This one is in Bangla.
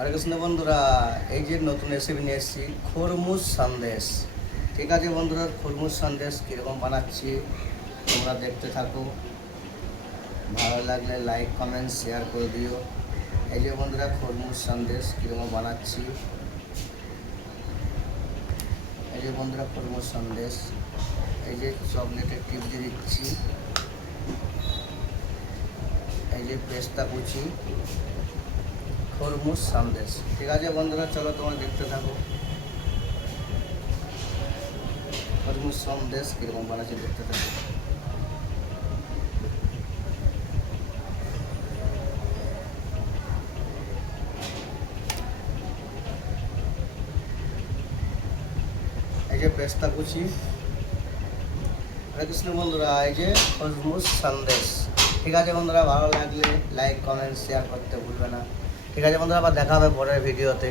হরে কৃষ্ণ বন্ধুরা, এই যে নতুন রেসিপি নিয়ে এসেছি খরমুজ সন্দেশ। ঠিক আছে বন্ধুরা, খরমুজ সন্দেশ কীরকম বানাচ্ছি তোমরা দেখতে থাকো। ভালো লাগলে লাইক কমেন্ট শেয়ার করে দিও। এই যে বন্ধুরা, খরমুজ সন্দেশ কীরকম বানাচ্ছি। এই যে বন্ধুরা, খরমুজ সন্দেশ, এই যে চকলেটের টিপ দিয়ে দিচ্ছি, এই যে পেস্তা কুচি, খরমুজ সন্দেশ। ঠিক আছে বন্ধুরা, চলো তোমরা দেখতে থাকো খরমুজ সন্দেশ কীরকম বানাচ্ছি, দেখতে থাকো। এই যে পেস্তা কুচি। হরে কৃষ্ণ বন্ধুরা, এই যে খরমুজ সন্দেশ। ঠিক আছে বন্ধুরা, ভালো লাগলে লাইক কমেন্ট শেয়ার করতে ভুলবে না। ঠিক আছে বন্ধুরা, আবার দেখা হবে পরের ভিডিওতে।